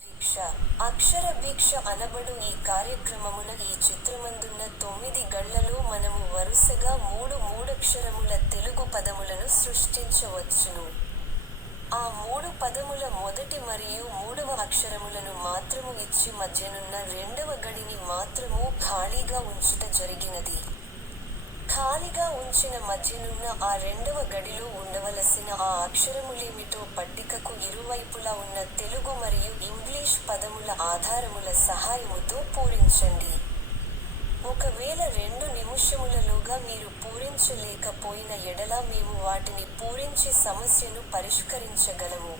భిక్ష అక్షర భిక్ష అనబడు ఈ కార్యక్రమమున ఈ చిత్రమందున్న 9 గళ్లలో మనము వరుసగా మూడక్షరముల తెలుగు పదములను సృష్టించవచ్చును. ఆ 3 పదముల మొదటి మరియు మూడవ అక్షరములను మాత్రము ఇచ్చి మధ్యనున్న రెండవ గడిని మాత్రము ఖాళీగా ఉంచుట జరిగినది. ఖాళీగా ఉంచిన మధ్యనున్న ఆ రెండవ గడిలో ఉండవలసిన ఆ అక్షరములేమిటో పట్టికకు ఇరువైపులా ఉన్న తెలుగు మరియు ఇంగ్లీష్ పదముల ఆధారముల సహాయముతో పూరించండి. ఒకవేళ 2 నిముషములలోగా మీరు పూరించలేకపోయిన ఎడల మేము వాటిని పూరించి సమస్యను పరిష్కరించగలము.